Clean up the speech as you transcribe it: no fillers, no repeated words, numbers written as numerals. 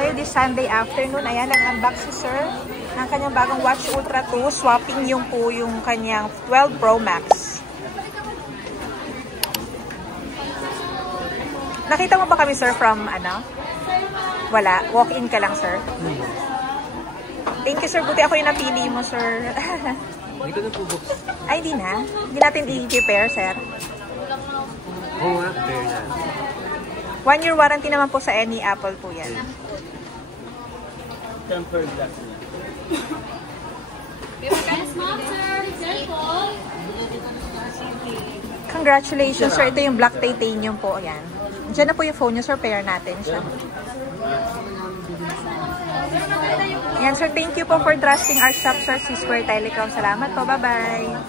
tayo this Sunday afternoon. Ayan, nag-unbox si Sir ng kanyang bagong Watch Ultra 2. Swapping yung po yung kanyang 12 Pro Max. Nakita mo ba kami, Sir, from ano? Wala. Walk-in ka lang, Sir. Thank you, Sir. Buti ako yung napili mo, Sir. Hindi ko na po books. Ay, di na. Hindi natin i-repair, Sir. Oo nga, repair na. 1 year warranty naman po sa any Apple po yan. Tempered glass na. Congratulations, Sir. Ito yung black titanium po. Ayan. Diyan na po yung phone niyo, Sir. Pair natin siya. Yan, Sir. Thank you po for trusting our shop, Sir. C-Square Telecom. Salamat po. Bye-bye.